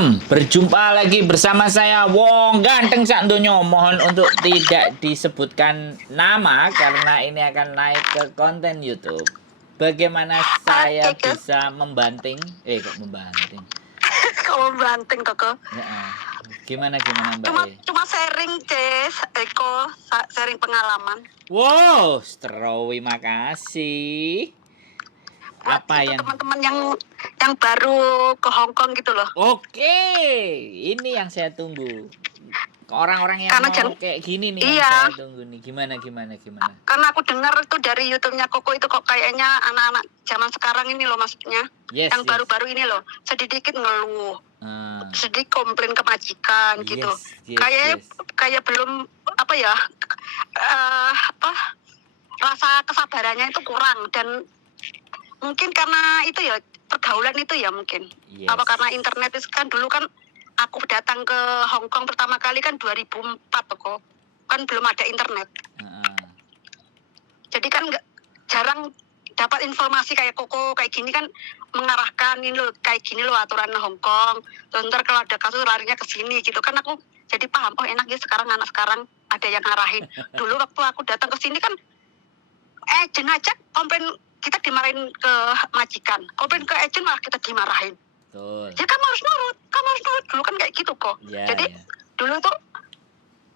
Malam, berjumpa lagi bersama saya Wong Ganteng Sak Donya. Mohon untuk tidak disebutkan nama karena ini akan naik ke konten YouTube. Bagaimana saya Oke, bisa membanting? Kok membanting? Kau banting kok. Ya, gimana Mbak? Cuma sharing, Ces. Sharing pengalaman. Wow, terima kasih. Buat Apa itu yang? teman-teman yang baru ke Hong Kong gitu loh. Oke, ini yang saya tunggu. Orang-orang yang Karena mau kayak gini nih yang iya. saya tunggu nih. Gimana? Karena aku dengar itu dari YouTube-nya Koko itu kok kayaknya anak-anak zaman sekarang ini loh maksudnya. Yes, yang baru-baru ini loh, sedikit ngeluh. Sedikit komplain ke majikan gitu. Kayak belum apa ya? Rasa kesabarannya itu kurang dan mungkin karena itu ya pergaulan itu ya mungkin. Yes. Apa karena internet itu kan dulu kan aku datang ke Hong Kong pertama kali kan 2004 kok. Kan belum ada internet. Jadi kan jarang dapat informasi kayak Koko kayak gini kan mengarahkan ini loh kayak gini loh aturan Hong Kong. Terus ntar kalau ada kasus larinya ke sini gitu kan aku jadi paham oh enak ya sekarang anak sekarang ada yang ngarahin. Dulu waktu aku datang ke sini kan jenajah komplain kita dimarahin ke majikan. Komplain ke agent malah kita dimarahin. Betul. Ya kamu harus nurut dulu kan kayak gitu kok. Jadi dulu tuh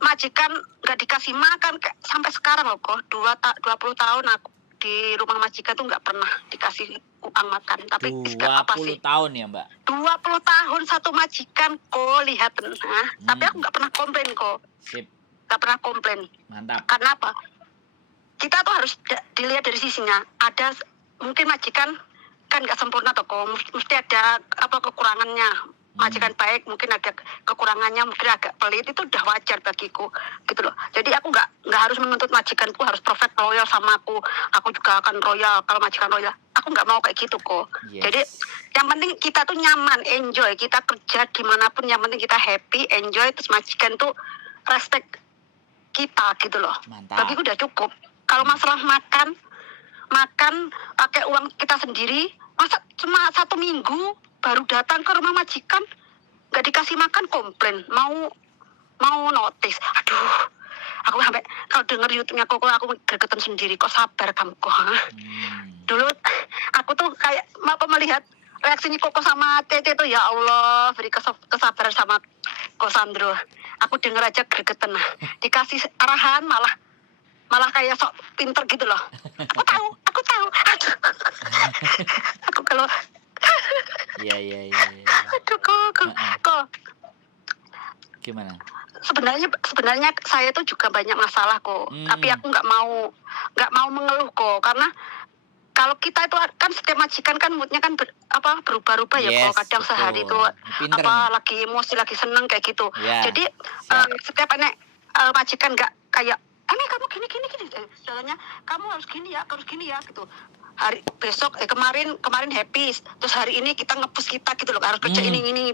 majikan nggak dikasih makan sampai sekarang loh kok 20 tahun aku di rumah majikan tuh nggak pernah dikasih uang makan. Tapi 20 tahun ya Mbak? 20 tahun satu majikan kok lihat tapi aku nggak pernah komplain kok. Sip. Nggak pernah komplain. Mantap. Karena apa? Kita tuh harus dilihat dari sisinya. Ada mungkin majikan kan nggak sempurna toh kok. Mesti ada kekurangannya. Majikan baik mungkin ada kekurangannya, mungkin agak pelit, itu udah wajar bagiku gitu loh. Jadi aku nggak harus menuntut majikanku harus perfect royal sama aku juga akan royal kalau majikan royal, aku nggak mau kayak gitu kok. Yes. Jadi yang penting kita tuh nyaman, enjoy, kita kerja dimanapun yang penting kita happy, enjoy, terus majikan tuh respect kita gitu loh. Mantap. Bagiku udah cukup. Kalau masalah makan pakai uang kita sendiri, masa cuma 1 minggu baru datang ke rumah majikan nggak dikasih makan komplain mau notice. Aduh, aku sampai kalau denger YouTube-nya Koko aku gregetan sendiri. Kok sabar kamu kok? Dulu aku tuh kayak melihat reaksinya Koko sama Tete tuh ya Allah beri kesabaran sama Ko Sandro. Aku denger aja gregetan dikasih arahan malah kayak sok pinter gitu loh. Aku tahu. Aduh. Aku kalau Iya. Aduh kok. Gimana? Sebenarnya saya tuh juga banyak masalah kok. Tapi aku nggak mau mengeluh kok karena kalau kita itu kan setiap majikan kan moodnya kan berubah-ubah ya kok. Kadang betul. Sehari itu lagi emosi lagi seneng kayak gitu. Yeah. Jadi setiap majikan nggak kayak kamu gini. Jalannya kamu harus gini ya gitu. Hari besok kemarin happy, terus hari ini kita ngepus kita gitu loh, harus kerja ini.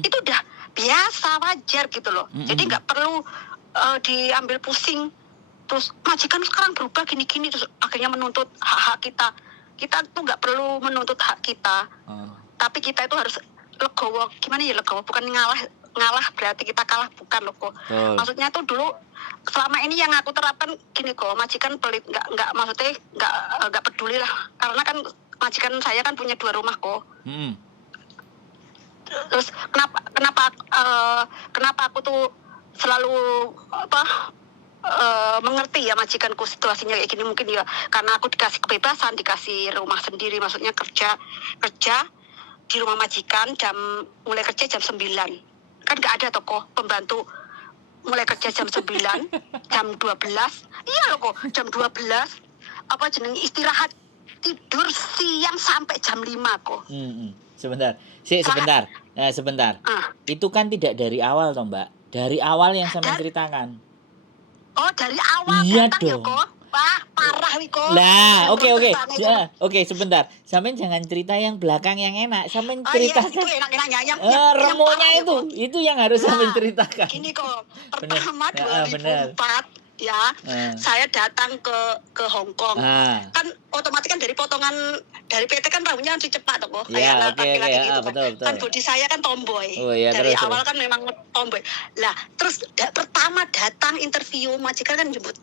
Itu udah biasa, wajar gitu loh. Jadi nggak perlu diambil pusing. Terus majikan sekarang berubah gini terus akhirnya menuntut hak kita tuh nggak perlu menuntut hak kita. Tapi kita itu harus legowo. Gimana ya legowo, bukan ngalah berarti kita kalah, bukan loh kok. Maksudnya tuh dulu selama ini yang aku terapkan gini kok, majikan pelit nggak maksudnya nggak peduli lah, karena kan majikan saya kan punya 2 rumah kok. Terus kenapa aku tuh selalu mengerti ya majikanku situasinya kayak gini, mungkin ya karena aku dikasih kebebasan, dikasih rumah sendiri, maksudnya kerja di rumah majikan mulai kerja jam 9. Kan nggak ada toko pembantu mulai kerja jam 9, jam 12. Iya loh kok, jam 12 istirahat tidur siang sampai jam 5 kok. Sebentar. Itu kan tidak dari awal toh Mbak. Dari awal yang sampean ceritakan. Oh, dari awal. Iya dong. Ya, wah, parah nih kok. Nah, oke. Ya, oke, sebentar. Sampean jangan cerita yang belakang yang enak. Sampean ceritakan. Itu enak-enaknya yang remonya itu yang harus sampean ceritakan. Gini kok. Pertama 2004 ya, saya datang ke Hong Kong. Kan otomatis kan dari potongan dari PT kan rambutnya kan cepat toh, kayak laki-laki gitu kan. Betul. Kan body saya kan tomboy. Oh, iya, dari terus, awal kan memang tomboy. Lah, terus pertama datang interview majikan kan jemput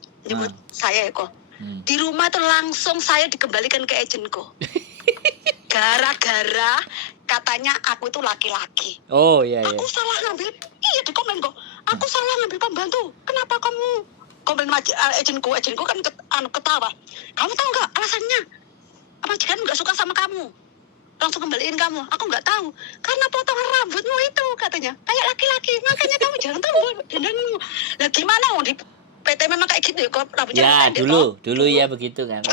saya kok. Di rumah tuh langsung saya dikembalikan ke agenku. Gara-gara katanya aku itu laki-laki. Oh iya. Aku salah ngambil, iya di komen kok. Aku salah ngambil pembantu. Kenapa kamu komen agenku kan ketawa. Kamu tahu nggak alasannya? Majikan nggak suka sama kamu. Langsung kembaliin kamu. Aku nggak tahu. Karena potongan rambutmu itu katanya kayak laki-laki. Makanya kamu jangan tahu dandanmu. Lah gimana di PT memang kayak gitu ya kok rambutnya pendek. Ya dulu ya begitu kan.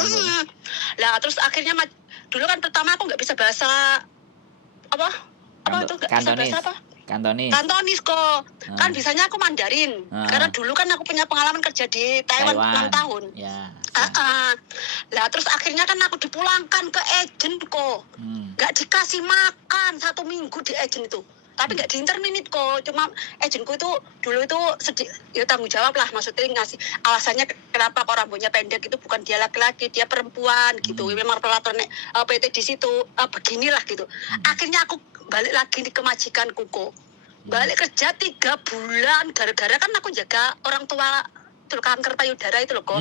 Lah terus akhirnya dulu kan pertama aku nggak bisa bahasa apa itu nggak bisa bahasa apa? Kantonis kok. Kan bisanya aku Mandarin. Karena dulu kan aku punya pengalaman kerja di Taiwan 6 tahun. Ya. Lah terus akhirnya kan aku dipulangkan ke agen kok. Nggak dikasih makan 1 minggu di agen itu. Tapi nggak diinterminit kok. Cuma agenku itu dulu itu ya tanggung jawab lah, maksudnya ngasih alasannya kenapa kok rambutnya pendek itu bukan dia laki-laki, dia perempuan gitu. Memang peraturan PT di situ beginilah gitu. Akhirnya aku balik lagi ke majikanku kok. Balik kerja 3 bulan gara-gara kan aku jaga orang tua kanker payudara itu loh kok.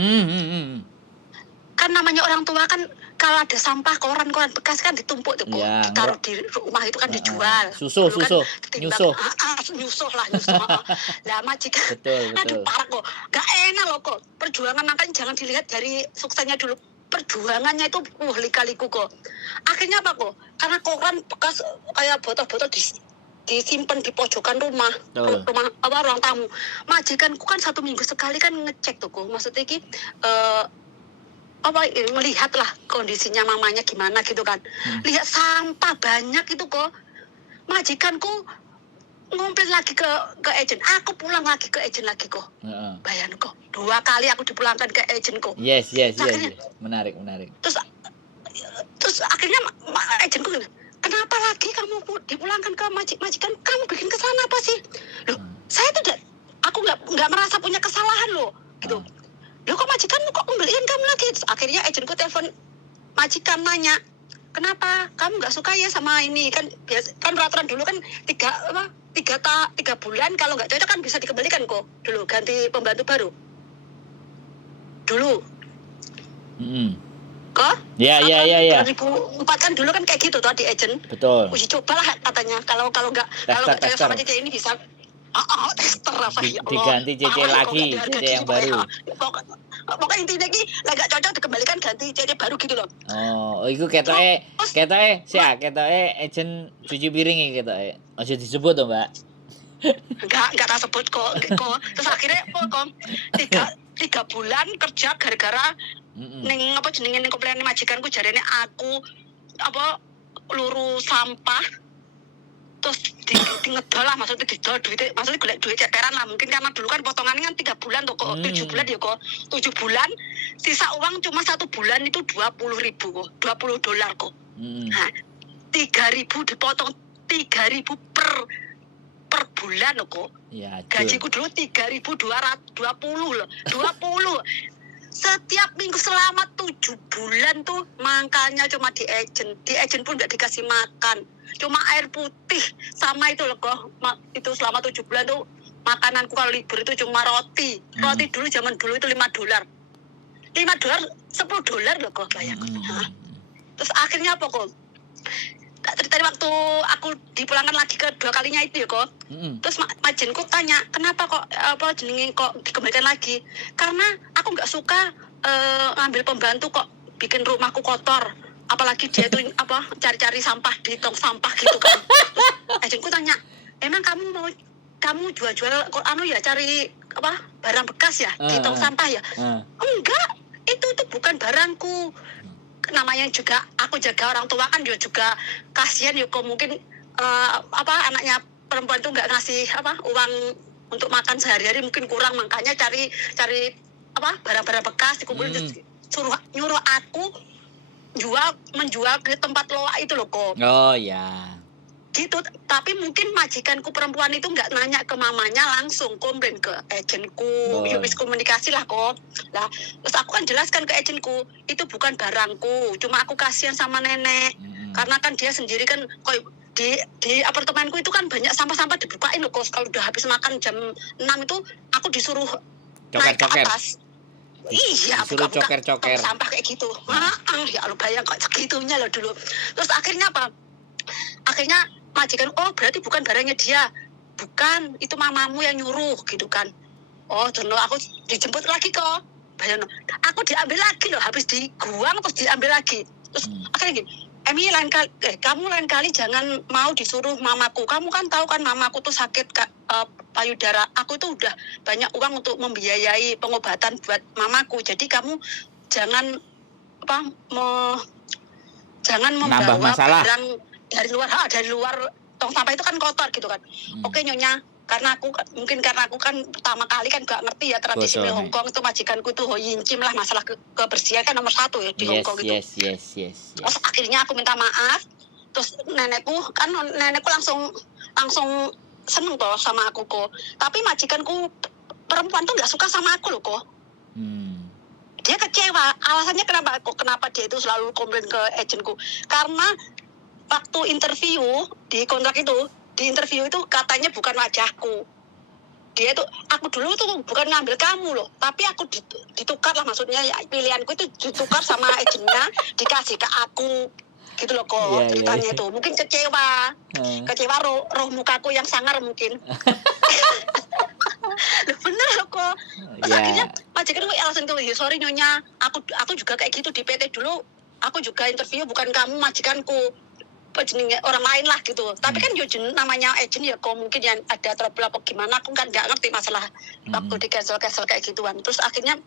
Kan namanya orang tua kan kalau ada sampah koran-koran bekas kan ditumpuk tuh kok, ditaruh di rumah itu kan dijual. Susuh. Nyusuh lah. Lah majikan. Betul. Aduh parah kok. Gak enak loh kok. Perjuangan makanya jangan dilihat dari suksesnya dulu. Perjuangannya itu lika-liku kok. Akhirnya apa kok? Karena koran bekas kayak botol-botol disimpan di pojokan rumah ruang tamu. Majikanku kan 1 minggu sekali kan ngecek tuh kok. Maksudnya ki melihat lah kondisinya mamanya gimana gitu kan. Lihat sampah banyak itu kok. Majikanku ngumpul lagi ke agen. Aku pulang lagi ke agen lagi kok. Bayangin kok. 2 kali aku dipulangkan ke agen kok. Yes. Menarik. Terus akhirnya agenku gini, kenapa lagi kamu dipulangkan ke majikan? Kamu bikin kesalahan apa sih? Loh, saya aku nggak merasa punya kesalahan loh. Gitu. Loh kok majikanmu kok kembaliin kamu lagi? Terus akhirnya agenku telepon majikan nanya, kenapa kamu nggak suka ya sama ini? Kan peraturan dulu kan 3 bulan kalau nggak cocok kan bisa dikembalikan kok. Dulu ganti pembantu baru. Dulu. Kok? Ya. 2004 kan dulu kan kayak gitu tuh di agent. Betul. Uji cobalah katanya. Kalau nggak cocok sama CC ini bisa tester apa ya Allah. Diganti CC lagi, CC yang baru. Pokoknya intinya ki nggak cocok dikembalikan ganti CC baru gitu loh. Oh, iku ketoke agent cuci piring iki ketoke. Aja disebut to, Mbak. Enggak tak sebut kok. Terus akhirnya kok 3 bulan kerja gara-gara ning jenenge ning komplain majikanku jarene aku luru sampah terus di ngedol lah, maksudnya didol duit, maksudnya golek duit ceteran lah, mungkin karena dulu kan potongannya kan 3 bulan tuh kok, 7 bulan ya kok, 7 bulan sisa uang cuma 1 bulan itu 20.000 kok, $20 kok. Nah, 3.000 dipotong 3.000 per bulan loh kok. Ya, gajiku dulu 3.220 loh, 20. Setiap minggu selama 7 bulan tuh makannya cuma di agent pun nggak dikasih makan, cuma air putih sama itu loh kok. Itu selama 7 bulan tuh makananku kalau libur itu cuma roti dulu, zaman dulu itu $5 $10 loh kok, bayangin. Terus akhirnya apa kok, tadi waktu aku dipulangkan lagi ke 2 kalinya itu ya kok. Terus majenku tanya, kenapa kok jenenge kok dikembalikan lagi? Karena aku nggak suka ngambil pembantu kok bikin rumahku kotor. Apalagi dia tuh cari-cari sampah di tong sampah gitu kan. Terus majenku tanya, emang kamu jual-jual cari barang bekas ya di tong sampah ya? Enggak, itu tuh bukan barangku. Namanya juga aku jaga orang tua kan, dia juga kasihan ya kok, mungkin anaknya perempuan tuh nggak ngasih uang untuk makan sehari-hari, mungkin kurang, makanya cari barang-barang bekas dikumpulin, nyuruh aku menjual ke tempat loak itu loh kok. Oh ya. gitu. Tapi mungkin majikanku perempuan itu nggak nanya ke mamanya, langsung komplain ke agenku. Yuk wis komunikasi lah kok. Lah terus aku kan jelaskan ke agenku, itu bukan barangku, cuma aku kasihan sama nenek. Karena kan dia sendiri kan di apartemenku itu kan banyak sampah-sampah dibukain loh kok. Kalau udah habis makan jam 6 itu aku disuruh naik ke Coker-coker. atas. Iya, Disuruh buka-buka coker-coker. tong sampah kayak gitu. Ya lu bayang kok segitunya loh dulu. Terus akhirnya apa? Akhirnya majikan, oh berarti bukan barangnya dia. Bukan, itu mamamu yang nyuruh gitu kan. Oh, terus aku dijemput lagi kok. Bayang, aku diambil lagi loh, habis diguang terus diambil lagi. Terus akhirnya gini, kamu lain kali jangan mau disuruh mamaku. Kamu kan tahu kan mamaku tuh sakit payudara. Aku tuh udah banyak uang untuk membiayai pengobatan buat mamaku. Jadi kamu jangan jangan Nambah membawa masalah. barang dari luar tong sampah itu kan kotor gitu kan. Oke Nyonya, karena aku kan pertama kali kan gak ngerti ya tradisi di Hong Kong itu majikanku tuh hoyincim lah, masalah kebersihan kan nomor 1 ya di Hong Kong itu. Yes. Terus akhirnya aku minta maaf. Terus nenekku langsung seneng toh sama aku kok. Tapi majikanku perempuan tuh nggak suka sama aku loh kok. Dia kecewa. Alasannya kenapa dia itu selalu komplain ke agenku? Karena waktu interview di kontrak itu, di interview itu katanya bukan wajahku. Dia tuh, aku dulu tuh bukan ngambil kamu loh, tapi aku ditukar lah, maksudnya ya, pilihanku itu ditukar sama agennya, dikasih ke aku gitu loh kok. Ceritanya tuh mungkin kecewa roh mukaku yang sangar mungkin. Bener loh kok. Terus akhirnya majikan gue alasan tuh, ya sorry Nyonya, aku juga kayak gitu di PT dulu, aku juga interview bukan kamu, majikanku orang lain lah gitu. Tapi kan namanya agent ya kok, mungkin yang ada trouble apa gimana, aku kan nggak ngerti masalah waktu di cancel kayak gituan. Terus akhirnya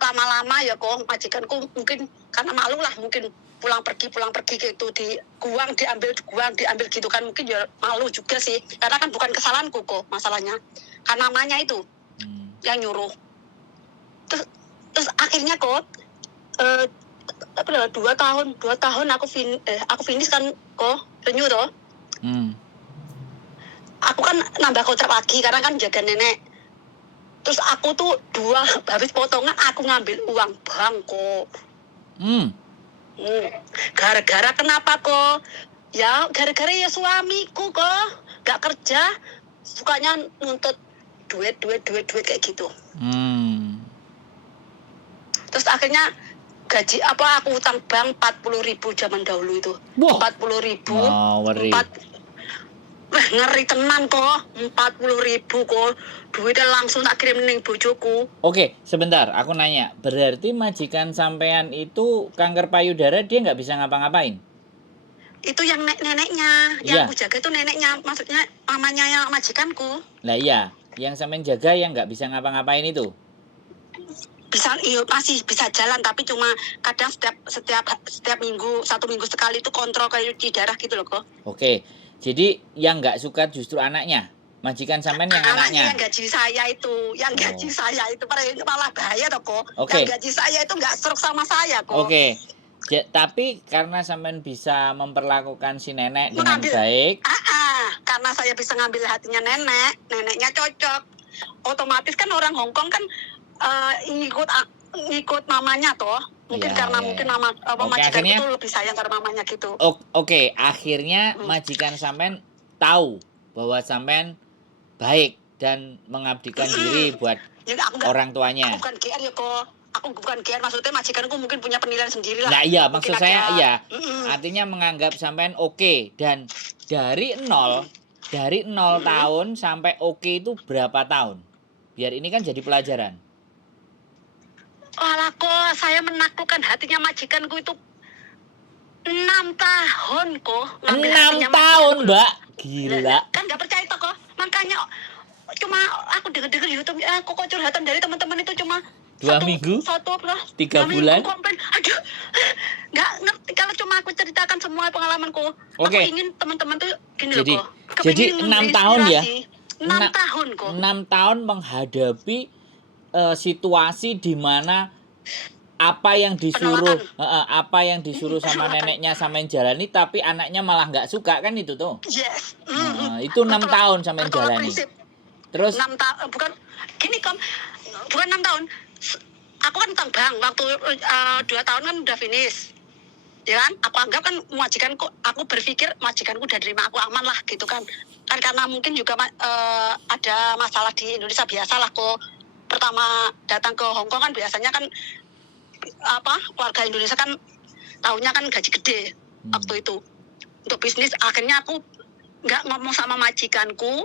lama-lama ya kok majikanku mungkin karena malu lah, mungkin pulang pergi gitu, diambil gitu kan, mungkin ya malu juga sih, karena kan bukan kesalahanku kok masalahnya, kan namanya itu yang nyuruh. Terus akhirnya kok 2 tahun aku finish kan kok, renew toh. Aku kan nambah kontrak lagi karena kan jaga nenek. Terus aku tuh habis potongan aku ngambil uang bank kok. Gara-gara kenapa kok? Ya gara-gara ya suamiku kok gak kerja, sukanya nuntut duit kayak gitu. Terus akhirnya gaji aku utang bank 40.000 zaman dahulu itu. 40.000. Ngeri tenan kok, 40.000 kok. Duitnya langsung tak kirim ning bojoku. Oke, sebentar, aku nanya. Berarti majikan sampean itu kanker payudara, dia nggak bisa ngapa-ngapain? Itu yang neneknya, yang aku jaga itu neneknya, maksudnya mamanya yang majikanku. Lah iya, yang sampean jaga yang nggak bisa ngapa-ngapain itu? Masih bisa jalan, tapi cuma kadang setiap minggu, 1 minggu sekali itu kontrol kayak cuci darah gitu loh kok. Oke, jadi yang nggak suka justru anaknya, majikan sampean yang anaknya. Yang gaji saya itu, malah bahaya toh kok. Yang gaji saya itu nggak seruk sama saya kok. Oke. Tapi karena sampean bisa memperlakukan si nenek dengan baik. Karena saya bisa ngambil hatinya neneknya cocok. Otomatis kan orang Hong Kong kan ngikut mamanya toh. Mungkin mungkin majikan itu lebih sayang karena mamanya gitu. Oke, akhirnya majikan sampean tahu bahwa sampean baik dan mengabdikan diri buat orang tuanya. Aku bukan GR ya kok. Aku bukan GR, maksudnya majikanku mungkin punya penilaian sendiri lah. Nah iya, maksud saya iya. Artinya menganggap sampean oke, dan dari 0 tahun sampai oke itu berapa tahun? Biar ini kan jadi pelajaran. Walah kok, saya menaklukkan hatinya majikanku itu 6 tahun kok. 6 tahun, Mbak. Gila. Kan gak percaya toh kok. Makanya cuma aku denger YouTube kok curhatan dari teman-teman itu cuma 2 minggu? 3 bulan? Aduh, gak ngerti kalau cuma aku ceritakan semua pengalamanku. Aku ingin teman-teman tuh gini loh kok. Jadi 6 tahun ya? 6 tahun kok. 6 tahun menghadapi situasi di mana apa yang disuruh penolakan. apa yang disuruh sama Penolakan. neneknya samain jalani tapi anaknya malah nggak suka kan itu tuh. Yes. Itu 6 Bertolak, tahun samain bertolak jalani. prinsip. Terus 6 tahun bukan gini kom, bukan 6 tahun. Aku kan utang bank waktu 2 tahun kan udah finish. Ya kan, aku anggap kan majikanku, aku berpikir majikanku udah terima aku aman lah gitu kan karena mungkin juga ada masalah di Indonesia biasa lah kok. Pertama datang ke Hong Kong kan biasanya kan keluarga Indonesia kan tahunya kan gaji gede waktu itu untuk bisnis. Akhirnya aku nggak ngomong sama majikanku,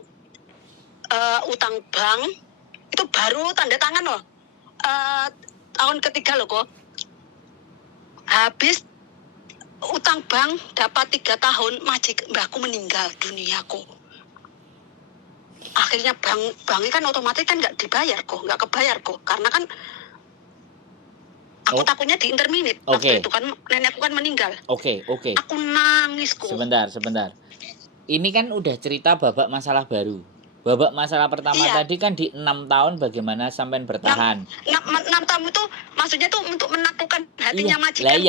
utang bank itu baru tanda tangan loh, tahun ketiga loh kok. Habis utang bank dapat 3 tahun, mbahku meninggal duniaku. Akhirnya banknya kan otomatis kan nggak dibayar kok, nggak kebayar kok, karena kan aku takutnya di interminate. Waktu itu kan nenekku kan meninggal. Oke. Aku nangis kok. Sebentar. Ini kan udah cerita babak masalah baru. Babak masalah pertama tadi kan di 6 tahun bagaimana sampai bertahan. 6 tahun itu maksudnya tuh untuk menaklukkan hatinya majikan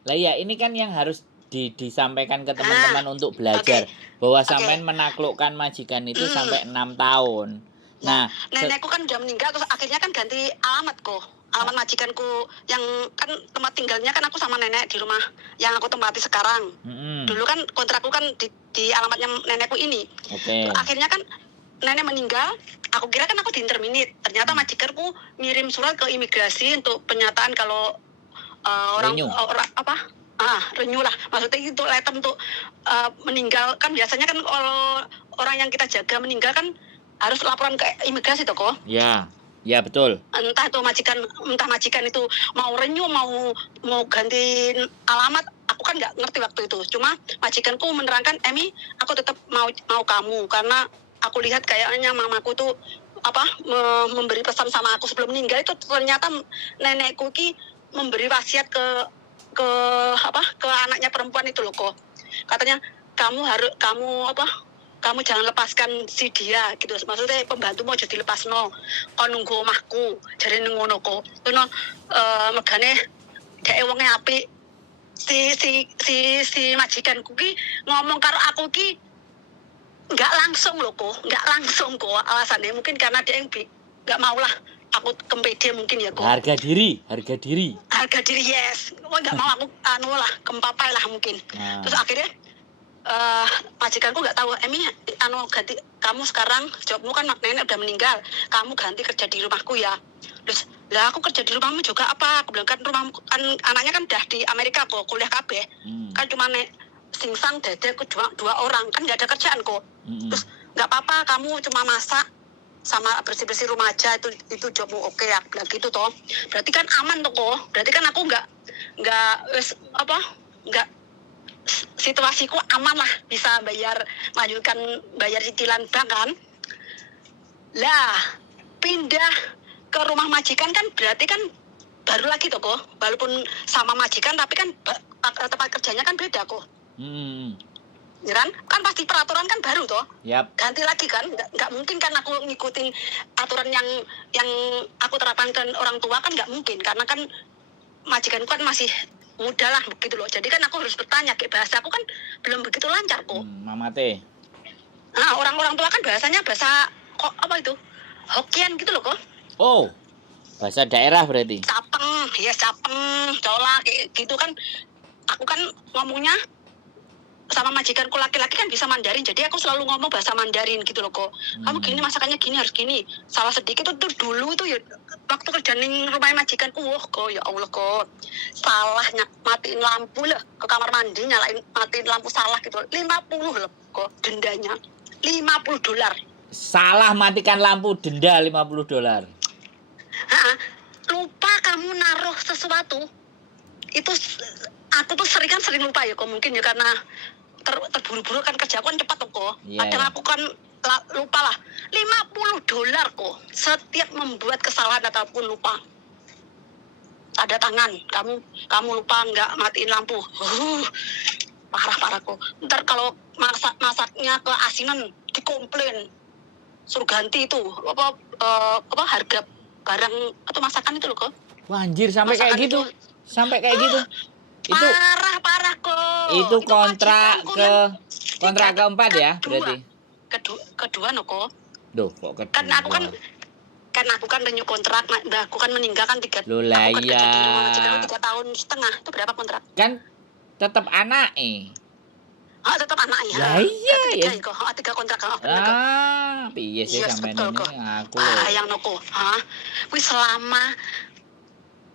Lah ya, ini kan yang harus disampaikan ke teman-teman untuk belajar bahwa sampai menaklukkan majikan itu sampai 6 tahun. Nah, nenekku kan udah meninggal terus akhirnya kan ganti alamat kok. Alamat majikanku yang kan tempat tinggalnya kan aku sama nenek di rumah yang aku tempati sekarang. Dulu kan kontrakku kan di alamatnya nenekku ini. Akhirnya kan nenek meninggal, aku kira kan aku diinterminate. Ternyata majikanku ngirim surat ke imigrasi untuk penyataan kalau renew lah. Maksudnya itu letter untuk meninggal. Kan biasanya kan kalau orang yang kita jaga meninggal kan harus laporan ke imigrasi toh kok. Ya betul. Entah majikan itu mau renew mau ganti alamat, aku kan nggak ngerti waktu itu. Cuma majikanku menerangkan, Emi, aku tetap mau kamu karena aku lihat kayaknya mamaku tuh memberi pesan sama aku sebelum meninggal itu ternyata nenekku ki memberi wasiat ke anaknya perempuan itu loh kok. Katanya kamu jangan lepaskan si dia gitu. Maksudnya pembantu mau jadi lepas kon nunggu omahku jare ngono kok. Ono megane dhek wonge apik. Si majikanku ki ngomong karo aku ki enggak langsung loh kok, alasannya mungkin karena dia enggak mau lah aku kempede mungkin ya kok. Harga diri Yes. Enggak mau aku kempapai lah mungkin. Terus akhirnya majikanku nggak tahu, Emi, ganti kamu sekarang jobmu kan nenek udah meninggal, kamu ganti kerja di rumahku ya. Terus lah aku kerja di rumahmu juga apa? Aku bilang kan rumahmu kan anaknya kan udah di Amerika kok, kuliah kabeh. Kan cuma singsang dedek dua orang kan nggak ada kerjaan kok. Terus nggak apa-apa, kamu cuma masak sama bersih-bersih rumah aja, itu jobmu oke ya, bilang gitu toh. Berarti kan aman toh kok. Berarti kan aku nggak situasiku aman lah, bisa lanjutkan bayar cicilan bank kan. Lah pindah ke rumah majikan kan berarti kan baru lagi toh kok, walaupun sama majikan tapi kan tempat kerjanya kan beda kok. Ya kan pasti peraturan kan baru toh. Ganti lagi kan, nggak mungkin kan aku ngikutin aturan yang aku terapkan ke orang tua kan nggak mungkin, karena kan majikanku kan masih mudah lah begitu loh. Jadi kan aku harus bertanya, kayak bahasa aku kan belum begitu lancar kok. Mama teh. Nah, orang tua kan bahasanya bahasa kok itu Hokkien gitu loh kok. Oh, bahasa daerah berarti. Capeng, colak kayak gitu kan. Aku kan ngomongnya sama majikanku laki-laki kan bisa Mandarin, jadi aku selalu ngomong bahasa Mandarin gitu loh kok. Kamu gini, masakannya gini, harus gini. Salah sedikit tuh dulu tuh ya waktu kerja ning rumah majikanku, kok ya Allah kok. Salahnya matiin lampu lah ke kamar mandi, matiin lampu salah gitu. 50 loh kok dendanya. $50. Salah matikan lampu, denda $50. Lupa kamu naruh sesuatu. Itu aku tuh sering lupa ya kok, mungkin ya karena terburu-buru kan, kerja kan cepat kok. Kadang aku kan lupa lah. $50 kok setiap membuat kesalahan ataupun lupa. Ada tangan, kamu lupa nggak matiin lampu. Parah kok. Ntar kalau masaknya keasinan dikomplain, suruh ganti itu harga barang atau masakan itu loh kok. Wah, anjir sampai Masakan kayak gitu. itu Sampai kayak gitu. Itu parah kok. itu kontrak majikanku ke yang kontrak keempat ya, kedua. berarti. Kedua no kok. Duh, kok Kan aku kan kedua. renew kontrak, aku kan meninggalkan Loh lah aku kerja di rumah majikan ya. 3 tahun setengah. Itu berapa kontrak? Kan tetap anak Tetap anaknya. Lah iya ya. 3 kok. 3 kontrak bener kok. Piye sih Yes, sampean betul ini kok. aku loh. Yang noko. Wis selama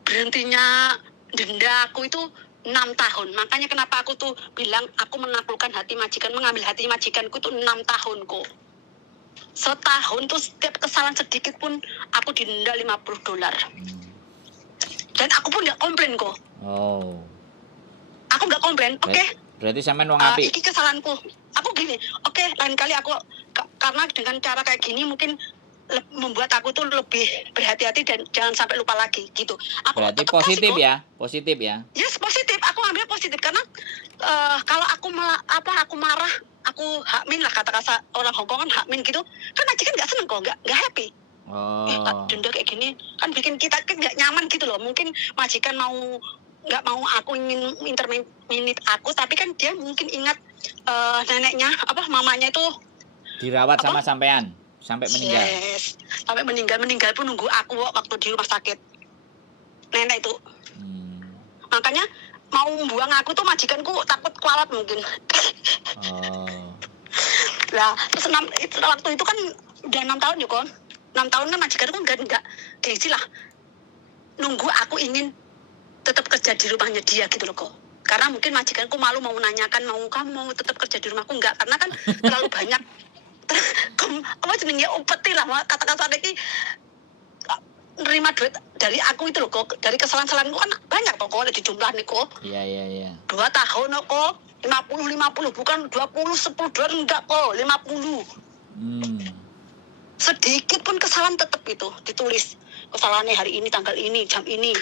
berhentinya denda aku itu 6 tahun. Makanya kenapa aku tuh bilang aku menaklukkan hati majikan, mengambil hati majikanku tuh 6 tahun kok. Setahun tuh setiap kesalahan sedikit pun aku didenda $50. Dan aku pun nggak komplain kok. Oh. Aku nggak komplain. Oke. Berarti sampean wong apik. Iki kesalahanku. Aku gini. Oke, lain kali aku karena dengan cara kayak gini mungkin membuat aku tuh lebih berhati-hati dan jangan sampai lupa lagi gitu. Aku Berarti positif ya, positif ya. Yes, positif. Aku ambil positif karena kalau aku marah, aku hakmin lah kata-kata orang Hongkong kan hakmin gitu, kan majikan nggak seneng kok, nggak happy. Oh. Denda kayak gini kan bikin kita kan nggak nyaman gitu loh. Mungkin majikan nggak mau aku ingin interminit aku, tapi kan dia mungkin ingat neneknya mamanya itu Dirawat sama sampean sampai meninggal. Yes, sampai meninggal pun nunggu aku waktu di rumah sakit nenek itu. Makanya mau buang aku tuh majikanku takut kualat mungkin. Oh. Lah terus waktu itu kan udah 6 tahun ya kon. 6 tahun kan majikanku nggak gengsi lah. Nunggu aku ingin tetap kerja di rumahnya dia gitu loh kok. Karena mungkin majikanku malu mau menanyakan kamu mau tetap kerja di rumahku enggak, karena kan terlalu banyak jenenge upeti lah kata-kata iki nerima duit dari aku itu loh kok, dari kesalahan-kesalahanku kan banyak kok di jumlah nih kok. Iya. 2 tahun kok 50 bukan 20 $10 enggak kok 50. Sedikit pun kesalahan tetap itu ditulis kesalahannya hari ini tanggal ini jam ini.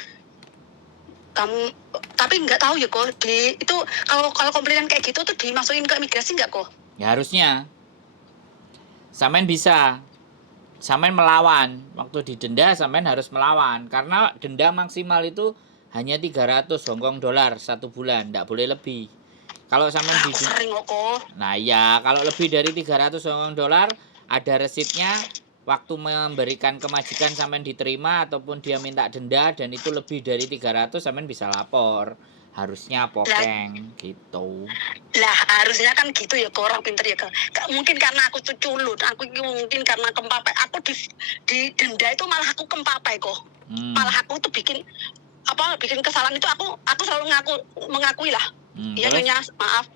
Kamu tapi nggak tahu ya kok itu kalau komplainan kayak gitu tuh dimasukin ke imigrasi nggak kok? Ya harusnya. Sampean bisa. Sampean melawan. Waktu didenda sampean harus melawan karena denda maksimal itu hanya 300 Hongkong dolar 1 bulan, enggak boleh lebih. Kalau sampean sering kok. Nah, ya, kalau lebih dari 300 Hongkong dolar ada resitnya. Waktu memberikan ke majikan sampean diterima ataupun dia minta denda dan itu lebih dari 300 sampean bisa lapor. Harusnya pokeng gitu. Lah harusnya kan gitu ya kok, orang pinter ya kok. Mungkin karena aku tuh culun, aku mungkin karena kempapai. Aku di denda itu malah aku kempapai kok. Malah aku tuh bikin kesalahan itu aku selalu mengakui lah. Iya nyonya, maaf.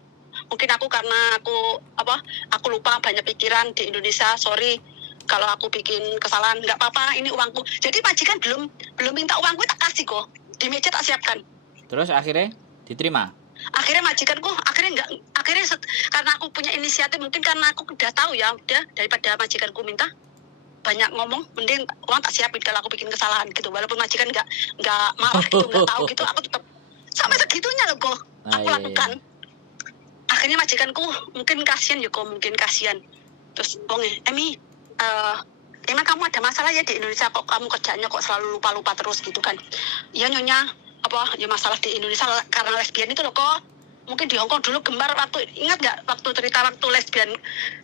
Mungkin aku karena aku lupa banyak pikiran di Indonesia, sorry. Kalau aku bikin kesalahan nggak apa-apa, ini uangku. Jadi majikan belum minta uangku tak kasih kok. Di meja tak siapkan. Terus akhirnya diterima? Akhirnya majikanku karena aku punya inisiatif, mungkin karena aku udah tahu ya, udah daripada majikanku minta banyak ngomong, mending uang tak siapin kalau aku bikin kesalahan gitu. Walaupun majikan nggak marah gitu, nggak tahu gitu, aku tetap sampai segitunya loh kok aku lakukan. Akhirnya majikanku mungkin kasihan ya kok, terus Emi emang kamu ada masalah ya di Indonesia, kok kamu kerjanya kok selalu lupa terus gitu kan? Iya nyonya, ya masalah di Indonesia karena lesbian itu loh kok. Mungkin di Hongkong dulu gembar ingat nggak waktu cerita waktu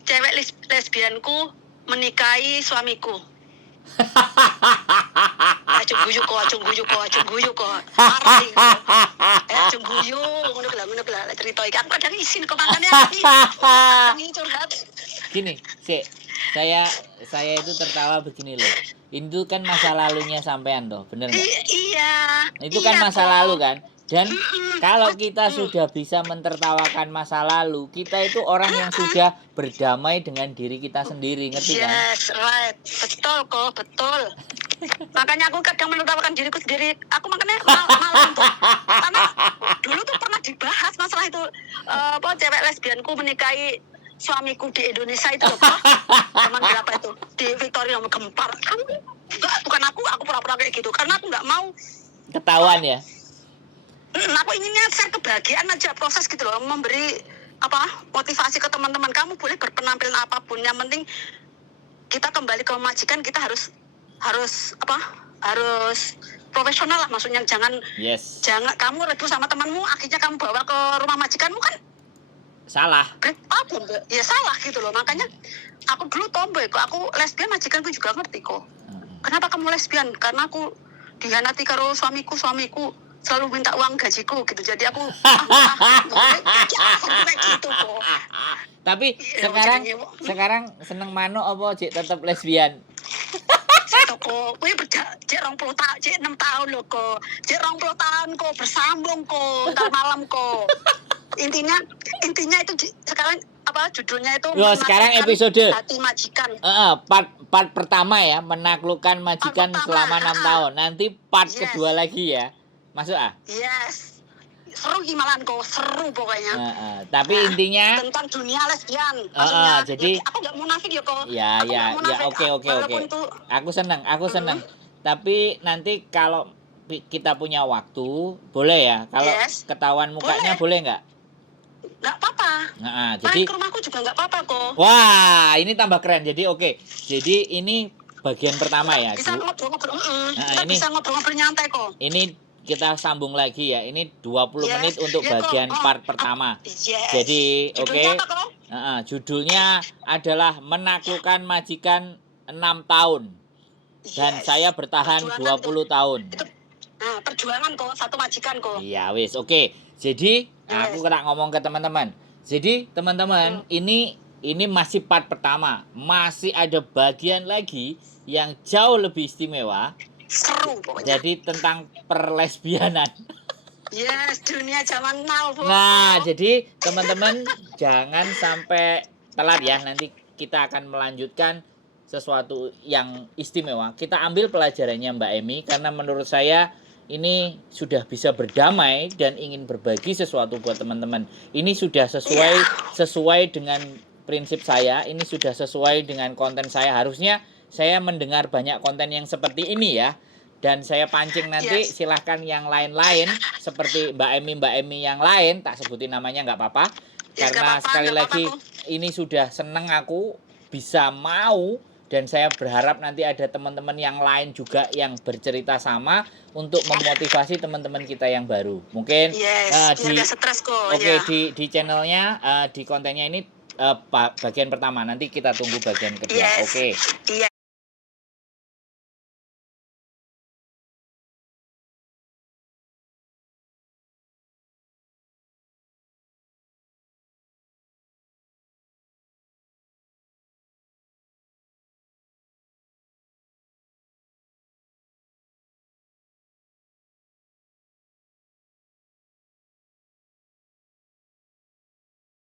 cewek lesbianku menikahi suamiku. Acung guyu kok. Marah iki. Acung guyu ngono lah cerita iki. Aku kadang isin kok makane iki curhat. Gini, saya itu tertawa begini loh. Itu kan masa lalunya sampean toh, bener nggak? Iya. Itu kan masa lalu kan. Dan kalau kita sudah bisa mentertawakan masa lalu, kita itu orang yang sudah berdamai dengan diri kita sendiri, ngerti kan? Yes, right. Betul. Makanya aku kadang menertawakan diriku sendiri. Aku makanya malu karena dulu tuh pernah dibahas masalah itu cewek lesbianku menikahi suamiku di Indonesia itu loh. Zaman berapa itu? Di Victoria Gempar. Bukan aku pura-pura kayak gitu karena aku nggak mau ketahuan ya. Aku inginnya share kebahagiaan aja, proses gitu loh, memberi motivasi ke teman-teman. Kamu boleh berpenampilan apapun, yang penting kita kembali ke majikan, kita harus profesional lah, maksudnya jangan Yes. kamu ribut sama temanmu akhirnya kamu bawa ke rumah majikanmu kan Salah. apa ya salah gitu loh. Makanya aku dulu tomboy kok, aku lesbian majikanku juga ngerti kok. Kenapa kamu lesbian? Karena aku dihianati karo suamiku selalu minta uang gajiku gitu. Jadi aku kayak gitu kok. Tapi Iya, sekarang seneng mano apa cik tetap lesbian? Saya kok, kowe cek 20 tahun, cek 6 tahun loh kok. Cek 20 tahun kok bersambung kok, ntar malam kok. Intinya itu sekarang apa judulnya itu Loh, sekarang menaklukkan episode hati majikan. part pertama ya, menaklukkan majikan Part pertama, selama 6 tahun. Nanti part Yes. kedua lagi ya. Masuk ah? Yes. Seru gimana kok, seru pokoknya. Tapi Nah, intinya tentang dunia lesbian. Maksudnya, jadi aku nggak munafik ya kok. ya Aku nggak munafik, oke. walaupun tuh Aku seneng. Tapi nanti kalau kita punya waktu, boleh ya? Kalau Yes. ketahuan mukanya boleh nggak? nggak apa-apa. Jadi Main ke rumahku juga nggak apa-apa kok. wah, ini tambah keren. Jadi oke. Jadi ini bagian pertama ya. Bisa ngobrol-ngobrol. Nah, Kita ini- bisa ngobrol-ngobrol nyantai kok. Ini kita sambung lagi ya. Ini 20 Yes, menit untuk ya, bagian kok. part pertama. Yes. Jadi Judulnya oke. apa kok? Judulnya adalah Menaklukkan Majikan 6 tahun. Dan Yes. saya bertahan Perjuangan 20 tahun. Nah, perjuangan kok, satu majikan kok. Iya wis, oke. Jadi Yes. aku kena ngomong ke teman-teman. Jadi teman-teman, ini masih part pertama. Masih ada bagian lagi yang jauh lebih istimewa. Seru pokoknya. Jadi tentang perlesbianan. Yes, dunia zaman now. Kok. Nah, jadi teman-teman jangan sampai telat ya. Nanti kita akan melanjutkan sesuatu yang istimewa. Kita ambil pelajarannya Mbak Emi karena menurut saya ini sudah bisa berdamai dan ingin berbagi sesuatu buat teman-teman. Ini sudah sesuai dengan prinsip saya, ini sudah sesuai dengan konten saya. Harusnya saya mendengar banyak konten yang seperti ini ya. Dan saya pancing nanti, Yes. silahkan yang lain-lain seperti Mbak Emi yang lain, tak sebutin namanya nggak apa-apa. Yes, Karena nggak apa-apa, sekali nggak lagi apa-apa, ini sudah seneng aku bisa mau, dan saya berharap nanti ada teman-teman yang lain juga yang bercerita sama untuk memotivasi teman-teman kita yang baru. Mungkin Yes, biar nggak stres kok. oke, Ya. di channelnya, di kontennya ini bagian pertama. Nanti kita tunggu bagian kedua. Yes. Oke. Iya.